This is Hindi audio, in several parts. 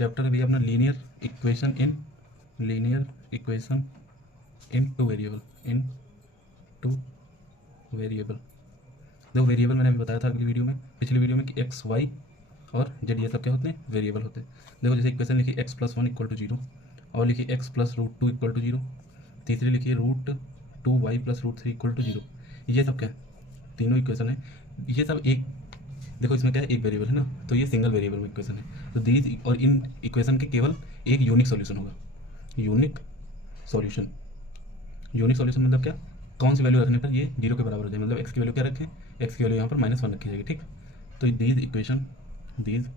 चैप्टर है भैया अपना linear equation in two variable. देखो वेरिएबल मैंने अभी बताया था अगली वीडियो में, पिछली वीडियो में, कि एक्स वाई और जेड ये सब क्या होते हैं, वेरिएबल होते हैं। देखो जैसे इक्वेशन लिखी x+1 = 0, और लिखी x+√2 = 0, तीसरी लिखी √2y+√3 = 0। ये सब क्या है, तीनों इक्वेशन है, ये सब एक, देखो इसमें क्या है, एक वेरिएबल है ना, तो ये सिंगल वेरिएबल इक्वेशन है। तो दीज, और इन इक्वेशन के केवल एक यूनिक सॉल्यूशन होगा। यूनिक सॉल्यूशन मतलब क्या, कौन सी वैल्यू रखने पर ये 0 के बराबर हो जाए, मतलब x की वैल्यू क्या रखें, x की वैल्यू यहाँ पर -1 रखी जाएगी, ठीक। तो these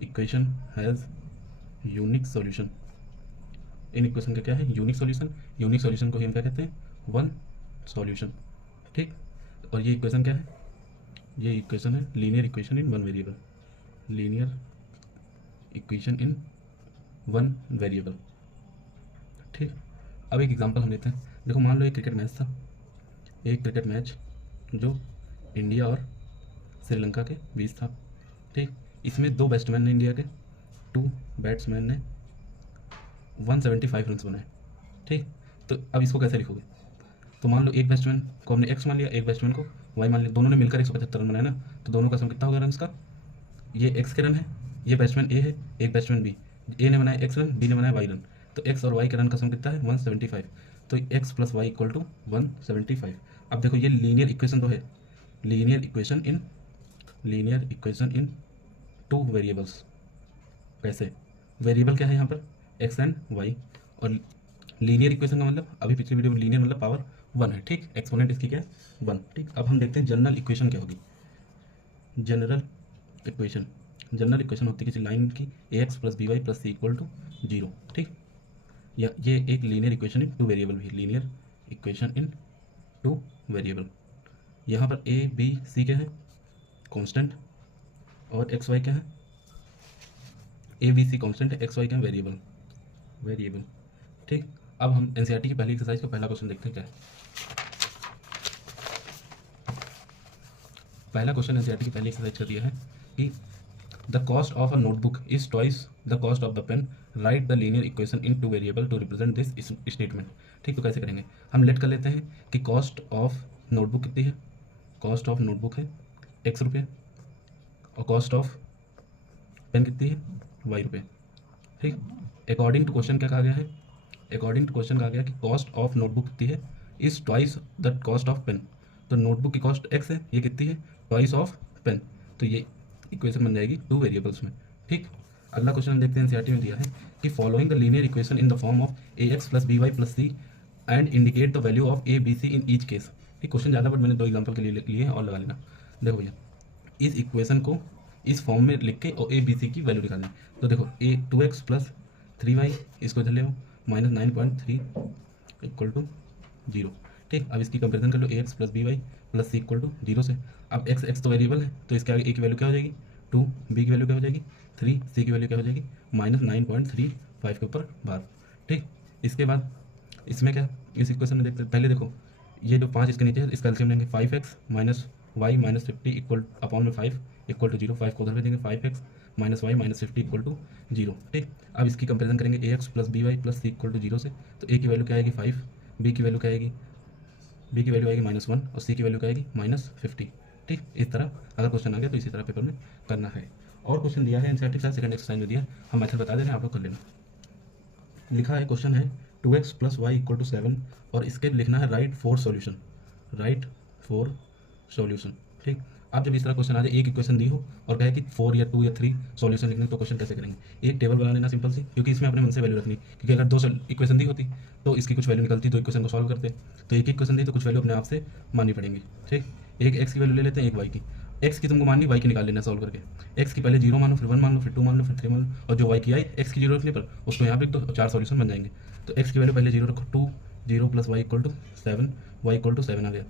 equation has unique solution. In equation का क्या है, यूनिक सॉल्यूशन को ही हम क्या कहते हैं, वन सॉल्यूशन, ठीक। और ये इक्वेशन क्या है, ये इक्वेशन है linear equation in one variable, ठीक। अब एक एग्जांपल हम लेते हैं। देखो मान लो एक क्रिकेट मैच जो इंडिया और श्रीलंका के बीच था, ठीक। इसमें 2 बैट्समैन ने इंडिया के, 2 बैट्समैन ने 175 रन बनाए, ठीक। तो अब इसको कैसे लिखोगे, तो मान लो एक बैट्समैन को हमने x मान लिया, एक बैट्समैन को y मान लिया, दोनों ने मिलकर 175 रन बनाए ना, तो दोनों का सम कितना होगा रन का, ये x के रन है, ये बैट्समैन a है, एक बैट्समैन b, a ने बनाया x रन, b ने बनाया y रन, तो x और y के रन का सम कितना है 175, तो x + y = 175। अब देखो ये लीनियर इक्वेशन तो है, लीनियर इक्वेशन इन 2 वेरिएबल्स। कैसे, वेरिएबल क्या है यहाँ पर x एंड y, और लीनियर इक्वेशन का मतलब, अभी पिछली वीडियो में लीनियर मतलब पावर 1 है, ठीक। एक्सपोनेंट इसकी क्या है 1, ठीक। अब हम देखते हैं जनरल इक्वेशन क्या होगी। जनरल इक्वेशन होती है किसी लाइन की ax + by + c = 0, ठीक। या ये एक लीनियर इक्वेशन इन 2 वेरिएबल भी, लीनियर इक्वेशन इन 2 वेरिएबल। यहाँ पर a b c क्या है, कांस्टेंट, और एक्स वाई क्या है, ए बी सी कॉन्स्टेंट है, एक्स वाई क्या है, वेरिएबल, ठीक। अब हम एनसीईआरटी की पहली एक्सरसाइज का पहला क्वेश्चन देखते हैं क्या है। पहला क्वेश्चन एनसीईआरटी की पहली एक्सरसाइज का दिया है कि the cost of a notebook is twice the cost of the pen, write the linear equation in 2 variable to represent this statement, ठीक। तो कैसे करेंगे, हम लेट कर लेते हैं कि कॉस्ट ऑफ नोटबुक कितनी है, कॉस्ट ऑफ नोटबुक है x रुपये, और कॉस्ट ऑफ पेन कितनी है y रुपये, ठीक। अकॉर्डिंग टू क्वेश्चन क्या कहा गया है, कि कॉस्ट ऑफ नोटबुक कितनी है, is twice the cost of pen. तो नोटबुक की कॉस्ट x है, ये कितनी है, ट्वाइस ऑफ पेन, तो ये इक्वेशन बन जाएगी 2 वेरिएबल्स में, ठीक। अगला क्वेश्चन हम देखते हैं, एनसीईआरटी में दिया है कि following the linear equation in the form of ax + by + c and indicate the value of a b c in each case. ठीक, क्वेश्चन ज़्यादा बट मैंने 2 एग्जाम्पल के लिए लिए हैं, और लगा लेना। देखो भैया, इस इक्वेशन को इस फॉर्म में लिख के और a b c की वैल्यू निकालनी है। तो देखो 2x + 3y, इसको इधर ले आओ, -9.3 = 0, ठीक। अब इसकी कंपेरिजन कर लो ax + by + c = 0 से। अब x तो वेरिएबल है, तो इसके आगे a की वैल्यू क्या हो जाएगी 2, b की वैल्यू क्या हो जाएगी 3, c की वैल्यू क्या हो जाएगी -9.35 के ऊपर बार, ठीक। इसके बाद इसमें क्या, इस इक्वेशन में देखते पहले देखो, ये जो 5 इसके नीचे है, इसका एलसीएम लेंगे, 5x - y - 50 = 5 = 0, 5 को उधर भेजेंगे, 5x - y - 50 = 0, ठीक। अब इसकी कंपेरिजन करेंगे ax + by + c = 0 से, तो a की वैल्यू क्या आएगी 5, b की वैल्यू क्या आएगी, b की वैल्यू आएगी -1, और c की वैल्यू क्या आएगी -50, ठीक। इस तरह अगर क्वेश्चन आ गया तो इसी तरह पेपर में करना है। और क्वेश्चन दिया है एनसीईआरटी के साथ, सेकंड एक्सरसाइज में दिया, हम मेथड बता दे रहे हैं, आप लोग कर लेना। लिखा है, क्वेश्चन है 2x + y = 7, और इसके लिखना है राइट 4 सॉल्यूशन, ठीक। आप जब इस तरह क्वेश्चन आ जाए, एक इक्वेशन दी हो और कहे कि 4 या 2 या 3 सॉल्यूशन लिखने, तो क्वेश्चन कैसे करेंगे, एक टेबल बना लेना सिंपल सी, क्योंकि इसमें अपने मन से वैल्यू रखनी, क्योंकि अगर 2 इक्वेशन दी होती तो इसकी कुछ वैल्यू निकलती, तो इक्वेशन को सॉल्व करते। तो एक इक्वेशन दी तो कुछ वैल्यू अपने आप से माननी पड़ेंगी, ठीक। एक एक्स की वैल्यू ले लेते हैं, एक वाई की, एक्स की तुमको माननी, वाई की निकाल लेना सॉल्व करके। एक्स की पहले 0 मानो, फिर 1 मान लो, फिर 2 मान लो, फिर 3 मान लो, और जो वाई की आई एक्स की 0 रखने पर उसको यहाँ पे लिख दो, 4 सॉल्यूशन बन जाएंगे। तो एक्स की वैल्यू पहले 0 रखो, 2, 0 + y = 7, y = 7 आ गया,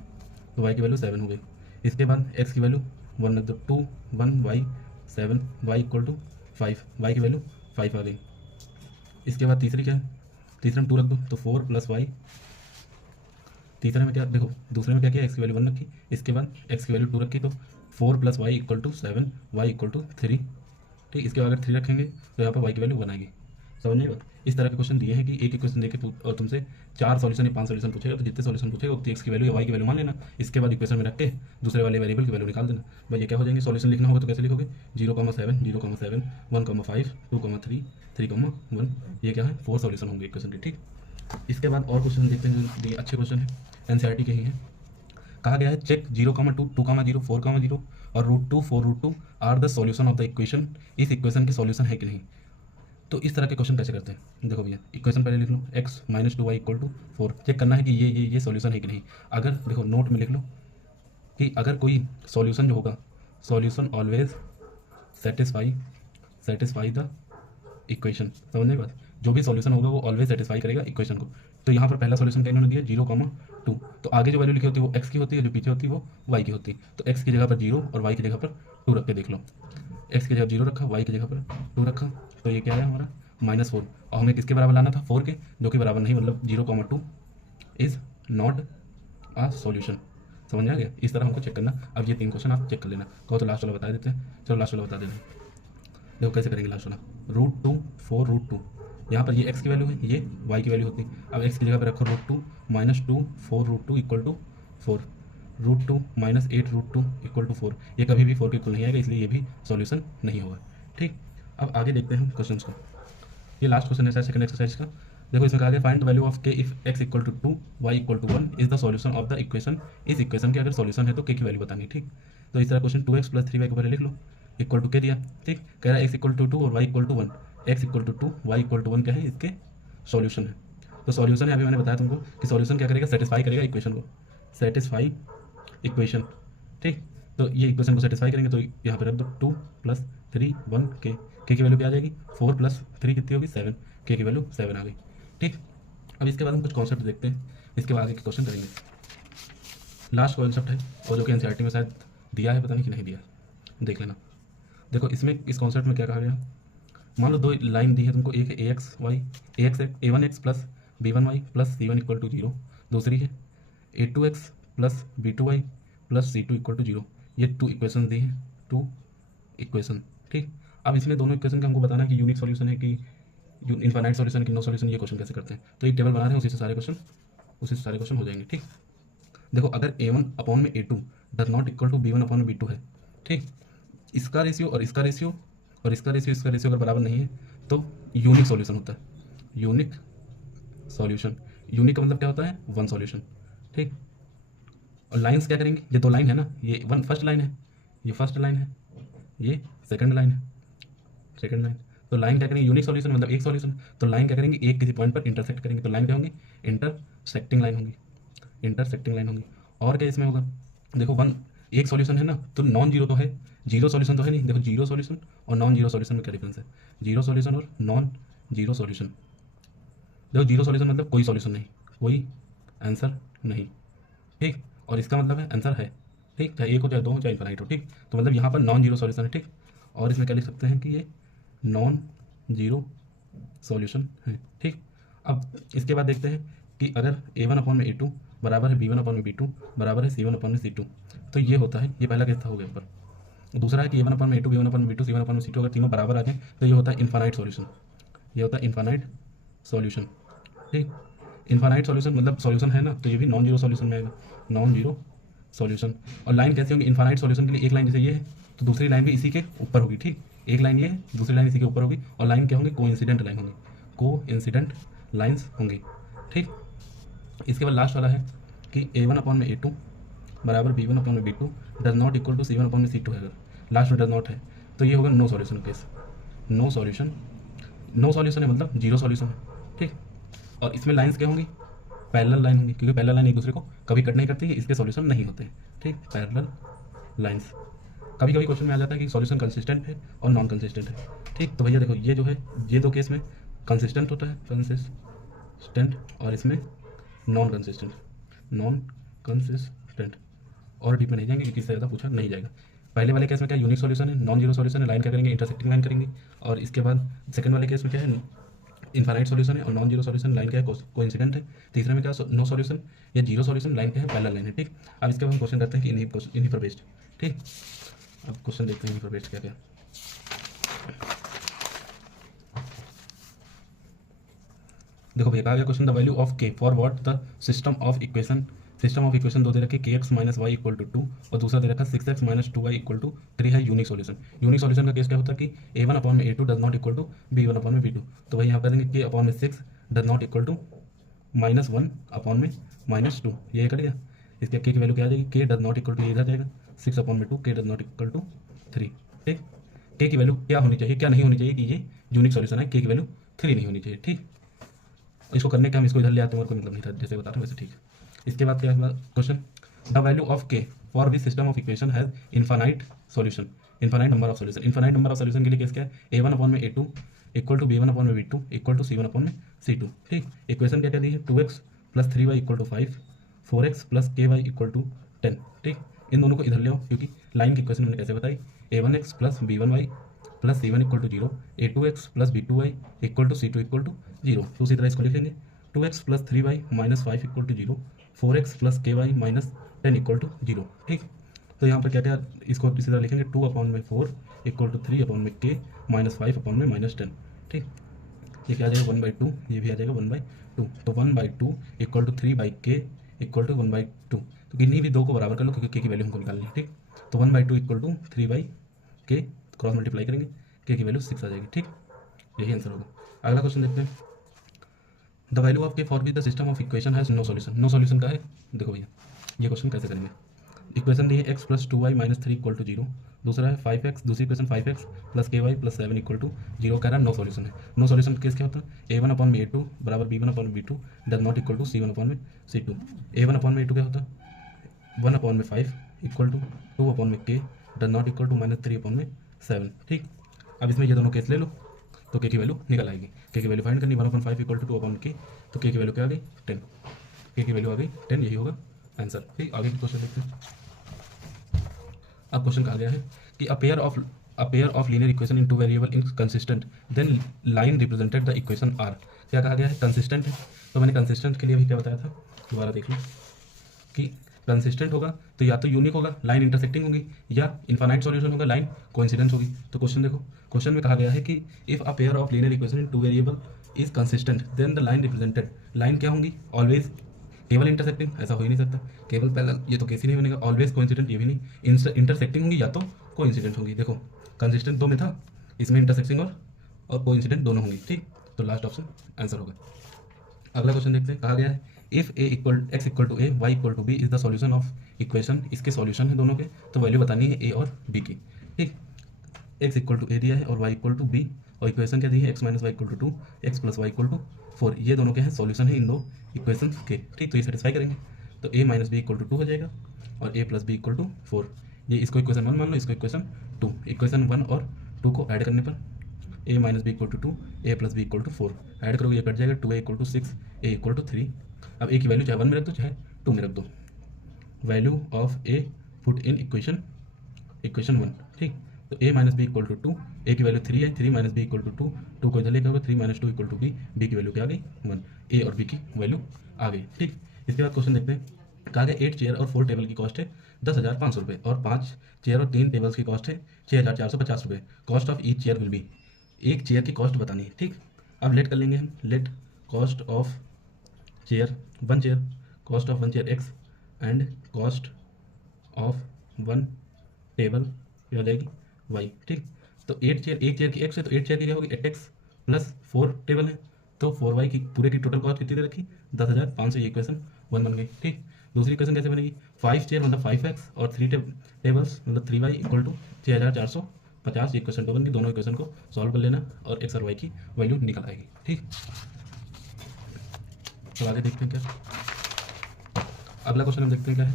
तो y की वैल्यू 7 हो गई। इसके बाद x की वैल्यू 1 रख दो, 2, 1, y 7, y = 5, y की वैल्यू 5 आ गई। इसके बाद तीसरी क्या है, तीसरे में 2 रख दो, तो 4 + y, तीसरे में क्या, देखो दूसरे में क्या किया, x की वैल्यू 1 रखी, इसके बाद x की वैल्यू 2 रखी, तो 4 + y = 7, y = 3, ठीक, इसके बाद अगर 3 रखेंगे तो यहाँ पर y की वैल्यू 1 आएगी। समझिए बात। इस तरह के क्वेश्चन दिए हैं कि एक क्वेश्चन देके और तुमसे 4 सॉल्यूशन या 5 सॉल्यूशन पूछेगा, तो जितने सॉल्यूशन पूछेगा उतनी x की वैल्यू या y की वैल्यू मान लेना। इसके बाद इक्वेशन में रख के दूसरे वाले वेरिएबल की वैल्यू निकाल देना। भाई ये क्या हो जाएंगे, सॉल्यूशन लिखना होगा तो कैसे लिखोगे, 0,7 0,7 1,5 2,3 3,1, ये क्या है 4 सॉल्यूशन होंगे इक्वेशन के। ठीक, इसके बाद और क्वेश्चन देखते हैं जो अच्छे क्वेश्चन है, एनसीईआरटी के ही हैं। कहा गया है चेक 0,2 2,0 4,0 और √2 4√2 are the solution of the equation, इस इक्वेशन की सॉल्यूशन है कि नहीं। तो इस तरह के क्वेश्चन कैसे करते हैं, देखो भैया इक्वेशन पहले लिख लो, x - 2y = 4, चेक करना है कि ये सॉल्यूशन है कि नहीं। अगर देखो नोट में लिख लो कि अगर कोई सॉल्यूशन जो होगा, solution always satisfy the equation. समझने के बाद जो भी सॉल्यूशन होगा वो ऑलवेज सेटिस्फाई करेगा इक्वेशन को। तो यहाँ पर पहला सॉल्यूशन क्या इन्होंने दिया 0,2, तो आगे जो वैल्यू लिखी होती है वो x की होती है, जो पीछे होती है वो y की होती है। तो x की जगह पर 0 और y की जगह पर 2 रख के देख लो, x की जगह 0 रखा, y की जगह पर 2 रखा, तो ये क्या है हमारा -4। और हमें किसके बराबर लाना था, 4 के, जो कि बराबर नहीं, मतलब 0,2 इज़ नॉट अ सॉल्यूशन। समझ आ गया। इस तरह हमको चेक करना। अब ये 3 क्वेश्चन आप चेक कर लेना, कहो तो लास्ट वाला बता देते हैं। चलो लास्ट वाला बता देते हैं, देखो कैसे करेंगे लास्ट वाला। √2 4√2, यहाँ पर ये x की वैल्यू है, ये y की वैल्यू होती है। अब x की जगह पर रखो √2 - 2 4√2 = 4, √2 - 8√2 = 4, ये कभी भी 4 के इक्वल नहीं आएगा, इसलिए ये भी सॉल्यूशन नहीं होगा। ठीक, अब आगे देखते हैं क्वेश्चन को। ये लास्ट क्वेश्चन है सेकंड एक्सरसाइज का। देखो इसमें कहा गया find the value of k if x = 2 y = 1 is the solution of the equation, इस इक्वेशन के अगर सॉल्यूशन है तो k की वैल्यू बतानी। ठीक, तो इस तरह क्वेश्चन 2x + 3y को पहले लिख लो, इक्वल टू k दिया। ठीक, कह रहा है x = 2 और y = 1, x = 2 y = 1 क्या है, इसके सॉल्यूशन है। तो सॉल्यूशन है, अभी मैंने बताया तुमको कि सॉल्यूशन क्या करेगा, सेटिस्फाई करेगा इक्वेशन को, सेटिस्फाई इक्वेशन। ठीक, तो ये इक्वेशन को सेटिस्फाई करेंगे तो यहाँ पर रख दो 2 + 3 1 k की वैल्यू क्या आ जाएगी, 4 + 3 कितनी होगी 7, k की वैल्यू 7 आ गई। ठीक, अब इसके बाद हम कुछ कॉन्सेप्ट देखते हैं, इसके बाद आगे के क्वेश्चन करेंगे। लास्ट कॉन्सेप्ट है और जो कि एनसीईआरटी में शायद दिया है, पता नहीं कि नहीं दिया, देख लेना। देखो इसमें इस कॉन्सेप्ट में क्या कहा गया, मान लो 2 लाइन दी है तुमको, एक है a1x + b1y + c1 = 0, दूसरी है a2x + b2y + c2 = 0। ये 2 इक्वेशन दी हैं, 2 इक्वेशन। ठीक, अब इसमें दोनों इक्वेशन का हमको बताना है कि यूनिक सॉल्यूशन है कि इनफाइनाइट सॉल्यूशन की नो सॉल्यूशन। ये क्वेश्चन कैसे करते हैं, तो एक टेबल बना रहे हैं, उसी से सारे क्वेश्चन हो जाएंगे। ठीक, देखो अगर a1/a2 does not equal to b1/b2 है, ठीक, इसका रेशियो और इसका रेशियो और इसका रेशियो अगर बराबर नहीं है तो यूनिक सॉल्यूशन होता है। यूनिक सॉल्यूशन, यूनिक का मतलब क्या होता है, 1 सॉल्यूशन। ठीक, और लाइंस क्या करेंगे, ये 2 लाइन है ना, ये फर्स्ट लाइन है, ये फर्स्ट लाइन है, ये सेकंड लाइन है, सेकंड लाइन। तो लाइन क्या करेंगे, यूनिक सॉल्यूशन मतलब एक सॉल्यूशन, तो लाइन क्या करेंगे, एक किसी पॉइंट पर इंटरसेक्ट करेंगे, तो लाइन क्या होंगी, इंटरसेक्टिंग लाइन होंगी। और क्या इसमें होगा, देखो एक सॉल्यूशन है ना, तो नॉन जीरो तो है, जीरो सॉल्यूशन तो है नहीं। देखो जीरो सॉल्यूशन और नॉन जीरो सॉल्यूशन में क्या डिफरेंस है, जीरो सॉल्यूशन और नॉन जीरो सॉल्यूशन। देखो जीरो सॉल्यूशन मतलब कोई सॉल्यूशन नहीं, कोई आंसर नहीं। ठीक, और इसका मतलब है आंसर है। ठीक, चाहे एक हो चाहे 2 हो चाहे इनफाइनाइट हो। ठीक, तो मतलब यहाँ पर नॉन जीरो सॉल्यूशन है। ठीक, और इसमें क्या लिख सकते हैं कि ये नॉन जीरो सॉल्यूशन है। ठीक, अब इसके बाद देखते हैं कि अगर a1/a2 बराबर है b1/b2 बराबर है c1/c2, तो ये होता है, ये पहला केस था हो गया ऊपर। दूसरा है कि a1/a2 b1/b2 c1/c2 अगर तीनों बराबर आ जाए तो ये होता है इनफाइनाइट सॉल्यूशन, ये होता है इनफाइनाइट सॉल्यूशन। ठीक, इनफाइनाइट सॉल्यूशन मतलब सॉल्यूशन है ना, तो ये भी नॉन जीरो सॉल्यूशन में आएगा, नॉन जीरो सॉल्यूशन। और लाइन कैसे होंगी, इनफाइनाइट सॉल्यूशन के लिए एक लाइन जैसे ये है तो दूसरी लाइन भी इसी के ऊपर होगी। ठीक, एक लाइन ये है, दूसरी लाइन इसी के ऊपर होगी, और लाइन क्या होंगी, कोइंसिडेंट लाइन होंगी, कोइंसिडेंट लाइंस होंगी। ठीक, इसके बाद लास्ट वाला है कि a1/a2 बराबर b1/b2 does not equal to c1/c2 है। अगर लास्ट में डज नॉट है तो ये होगा no solution case, no solution. No solution है मतलब जीरो सॉल्यूशन है। ठीक, और इसमें लाइंस क्या होंगी, पैरेलल लाइन होंगी, क्योंकि पैरेलल लाइन एक दूसरे को कभी कट नहीं करती है, इसके सॉल्यूशन नहीं होते हैं। ठीक, पैरेलल लाइंस। कभी कभी क्वेश्चन में आ जाता है कि सॉल्यूशन कंसिस्टेंट है और नॉन कंसिस्टेंट है। ठीक, तो भैया देखो ये जो है, ये 2 केस में कंसिस्टेंट होता है, कंसिस्टेंट, और इसमें नॉन कंसिस्टेंट। और डीप में नहीं जाएंगे क्योंकि इससे ज़्यादा पूछा नहीं जाएगा। पहले वाले केस में क्या यूनिक सॉल्यूशन है, नॉन जीरो सॉल्यूशन है, लाइन क्या करेंगे, इंटरसेक्टिंग लाइन करेंगे। और इसके बाद सेकंड वाले केस में क्या है, इनफाइनाइट सॉल्यूशन है और नॉन जीरो सॉल्यूशन, लाइन क्या है, कोइंसिडेंट है। तीसरे में क्या, नो सॉल्यूशन या जीरो सॉल्यूशन, लाइन क्या है, पैरेलल लाइन है। ठीक, अब इसके बाद हम क्वेश्चन करते हैं कि इन्हीं पर बेस्ड। ठीक, अब क्वेश्चन देखते हैं इन्हीं पर बेस्ड क्या क्या। देखो भैया कहा गया question the value of K for what the system of equation दो दे रखे K X minus Y equal to 2 और दूसरा दे रखा 6x minus 2y equal to 3 है यूनिक सॉल्यूशन। यूनिक सॉल्यूशन का केस क्या होता है कि a1 अपॉन में a2 does not equal to b1 upon में b2। तो वही यहाँ कर देंगे k अपॉन में 6 does not equal to -1 upon में -2, ये कट गया। इसके k की वैल्यू क्या आ जाएगी, k does not equal to ये इधर जाएगा 6 अपॉन में 2, k does not equal to 3। ठीक, k की वैल्यू क्या होनी चाहिए, क्या नहीं होनी चाहिए कि ये यूनिक सॉल्यूशन है, k की वैल्यू 3 नहीं होनी चाहिए। ठीक, इसको करने का हम इसको इधर ले आते हैं और कोई मतलब नहीं था, जैसे बता रहा हूँ वैसे। ठीक, इसके बाद क्या है question the value of K for which system of equation has infinite solution, infinite number of solution. Infinite number of solution के लिए केस क्या है, a1 अपॉन में a2 equal to b1 upon में b2 equal to c1 upon में c2। ठीक, इक्वेशन क्या क्या दी है, 2x plus 3y equal to 5, 4x plus ky equal to 10। ठीक, इन दोनों को इधर ले आओ क्योंकि लाइन की इक्वेशन हमने कैसे बताई, a1x plus b1y plus c1 equal to 0, a2x plus b2y equal to c2 equal to 0। तो उसी तरह इसको लिखेंगे 2x plus 3y minus 5 equal to 0, 4x plus ky minus 10 equal to 0। ठीक, तो यहाँ पर क्या क्या इसको इसी तरह लिखेंगे 2 अपॉन में 4 इक्वल टू 3 अपॉन में k माइनस 5 अपॉन में माइनस 10। ठीक, ये क्या आ जाएगा 1/2, ये भी आ जाएगा 1/2। तो 1/2 equal to 3/k equal to 1/2। तो किन्हीं भी दो को बराबर कर लो क्योंकि k की वैल्यू हमको निकालनी है। ठीक, तो 1/2 equal to 3/k cross multiply करेंगे, k की वैल्यू 6 आ जाएगी। ठीक, यही आंसर होगा। अगला क्वेश्चन देखते हैं the value of K for which the system of equation has no solution. No solution का है, देखो भैया ये क्वेश्चन कैसे करेंगे। इक्वेशन दी है x plus 2y minus 3 equal to 0, दूसरा है 5x, दूसरी equation 5x plus ky plus 7 equal to 0, कह रहा है नो सॉल्यूशन है। नो सॉल्यूशन केस क्या होता है, a1 अपॉन में a2 बराबर b1 अपॉन में b2 does not equal to c1 upon में c2। a1 अपॉन में a2 क्या होता है 1 अपॉन में 5 इक्वल टू 2 अपॉन में k does not equal to minus 3 upon में 7। ठीक, अब इसमें ये दोनों केस ले लो तो k की वैल्यू निकल आएगी। k की वैल्यू फाइंड करनी 1/5 इक्वल टू 2 अपॉन k, तो k की वैल्यू क्या आ गई 10, k की वैल्यू आ गई 10, यही होगा आंसर। ठीक, आगे की क्वेश्चन देखते हैं। अब क्वेश्चन कहा गया है कि a pair of linear equation in two variable in consistent then line represented the equation are. क्या कहा गया है, कंसिस्टेंट है। तो मैंने कंसिस्टेंट के लिए भी क्या बताया था, दोबारा देख लो कि कंसिस्टेंट होगा तो या तो यूनिक होगा, लाइन इंटरसेक्टिंग होगी, या इन्फानाइट सॉल्यूशन होगा, लाइन कोइंसिडेंस होगी। तो क्वेश्चन देखो, क्वेश्चन में कहा गया है कि if a pair of linear equation in two variable is consistent then the line represented, line क्या होंगी ऑलवेज केवल इंटरसेक्टिंग, ऐसा हो ही नहीं सकता, केवल पहला ये तो केस ही नहीं बनेगा, ऑलवेज कोइंसिडेंट ये भी नहीं, इंटरसेक्टिंग होंगी या तो कोइंसिडेंट होंगी। देखो कंसिस्टेंट दो में था, इसमें इंटरसेक्टिंग और कोइंसिडेंट दोनों होंगी। ठीक, तो लास्ट ऑप्शन आंसर होगा। अगला क्वेश्चन देखते हैं, कहा गया है if x equal to a y equal to b is the solution of equation, इसके सॉल्यूशन है दोनों के, तो वैल्यू बतानी है a और b की। ठीक, x इक्वल टू a दिया है और y इक्वल टू b, और इक्वेशन क्या दी है x minus Y equal to 2, x plus Y equal to 4, ये दोनों के हैं सॉल्यूशन है इन दो इक्वेशन के। ठीक, तो ये सेटिस्फाई करेंगे, तो a minus B equal to 2 हो जाएगा और a plus B equal to 4। ये इसको इक्वेशन 1 मान लो, इसको इक्वेशन 2, इक्वेशन 1 और 2 को ऐड करने पर a minus B equal to 2, a plus B equal to 4, add करोगे ये कट जाएगा, 2a equal to 6, a equal to 3। अब a की वैल्यू चाहे 1 में रख दो चाहे 2 में रख दो, value of a put in equation 1। ठीक, तो a minus B equal to 2, a की वैल्यू 3 है, 3 माइनस बी इक्वल टू 2, 2 को इधर लेकर होगा 3 minus 2 equal to b, b की वैल्यू क्या आ गई 1, a और b की वैल्यू आ गई। ठीक, इसके बाद क्वेश्चन देखते हैं, कहा गया 8 चेयर और 4 टेबल की कॉस्ट है 10,500 रुपये और 5 चेयर और 3 टेबल्स की कॉस्ट है 6,450 रुपये। Cost of each chair will be, एक चेयर की कॉस्ट बतानी है। ठीक, अब लेट कर लेंगे हम, let cost of chair 1 chair, cost of 1 chair x and cost of 1 table क्या हो जाएगी y। ठीक, तो 8 चेयर, एक चेयर की x है तो 8 चेयर की क्या होगी 8x प्लस 4 टेबल है तो 4y की पूरे की टोटल कॉस्ट कितनी दे रखी 10,500, ये इक्वेशन 1 बन गई। ठीक, दूसरी इक्वेशन कैसे बनेगी, 5 चेयर मतलब 5x और 3 टेबल्स मतलब 3y इक्वल टू 6,450, ये इक्वेशन 2 बन गई। दोनों इक्वेशन को सॉल्व कर लेना और x और y की वैल्यू निकल आएगी। ठीक, तो आगे देखते हैं क्या। अगला क्वेश्चन हम देखते हैं क्या है,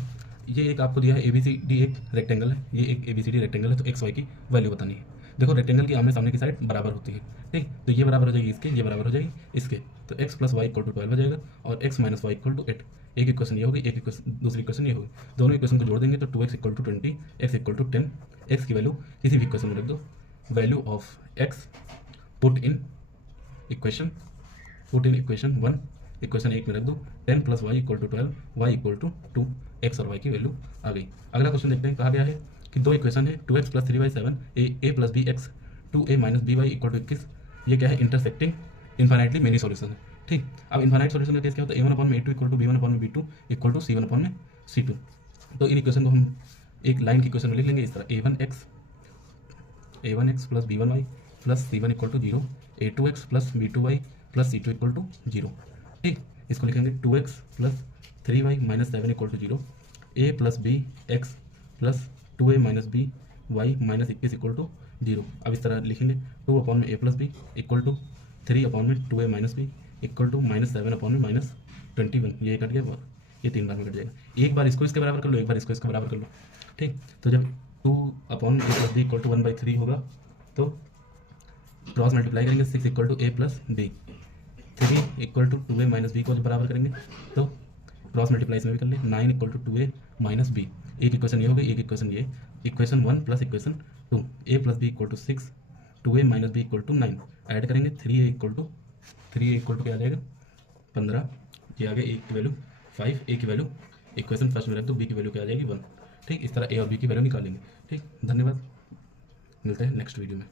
ये एक आपको दिया है ABCD एक रेक्टेंगल है, ये एक ABCD रेक्टेंगल है, तो x y की वैल्यू बतानी है। देखो रेक्टेंगल की आमने सामने की साइड बराबर होती है। ठीक, तो ये बराबर हो जाएगी इसके, ये बराबर हो जाएगी इसके, तो x plus Y equal to 12 हो जाएगा और x minus Y equal to 8। एक इक्वेशन ये होगी, एक इक्वेशन दूसरी इक्वेशन ये होगी, दोनों इक्वेशन को जोड़ देंगे तो 2x equal to 20, x equal to 10। x की वैल्यू किसी भी इक्वेशन में रख दो, value of x put in equation 1, equation 1 में रख दो, 10 plus Y equal to 12, Y equal to 2, X और वाई की वैल्यू आ गई। अगला क्वेश्चन देखते हैं, कहा गया है कि दो इक्वेशन है 2x plus 3y 7, A plus B X 2a minus B Y equal to 21, ये क्या है इंटरसेक्टिंग इन्फाइनाइटली मेनी सॉल्यूशन है। ठीक, अब इन्फाइनाइट सॉल्यूशन का केस क्या होता है, a1 अपॉन में a2 equal to b1 upon में b2 equal to c1 upon में c2। तो इन इक्वेशन को हम एक लाइन की इक्वेशन में लिख लेंगे इस तरह, a1x plus b1y plus c1 equal to 0, a2x plus b2y plus c2 equal to 0। ठीक, इसको लिखेंगे 2x plus 3y minus 7 equal to 0, a plus B X plus 2a minus B Y minus 21 equal to 0। अब इस तरह लिखेंगे 2 अपॉन में a plus B equal to 3 upon में 2a minus B equal to minus 7 upon में माइनस 21। ये कट गया, ये 3 बार में कट जाएगा। एक बार इसको इसके बराबर कर लो, एक बार इसको इसके बराबर कर लो। ठीक, तो जब 2 upon a plus B equal to 1/3 होगा तो क्रॉस मल्टीप्लाई करेंगे 6 equal to a plus B, 3 equal to 2a minus B को जब बराबर करेंगे तो क्रॉस मल्टीप्लाई इसमें भी कर ले, 9 equal to 2a minus B. एक इक्वेशन ये हो गई, एक इक्वेशन ये, equation 1 plus equation 2, a plus B equal to 6, 2a minus B equal to 9, add करेंगे 3a इक्वल टू क्या आ जाएगा 15, ये आ गया a की वैल्यू 5, a की वैल्यू इक्वेशन फर्स्ट में रख दो, b की वैल्यू क्या आ जाएगी 1। ठीक, इस तरह a और b की वैल्यू निकालेंगे। ठीक, धन्यवाद, मिलते हैं नेक्स्ट वीडियो में।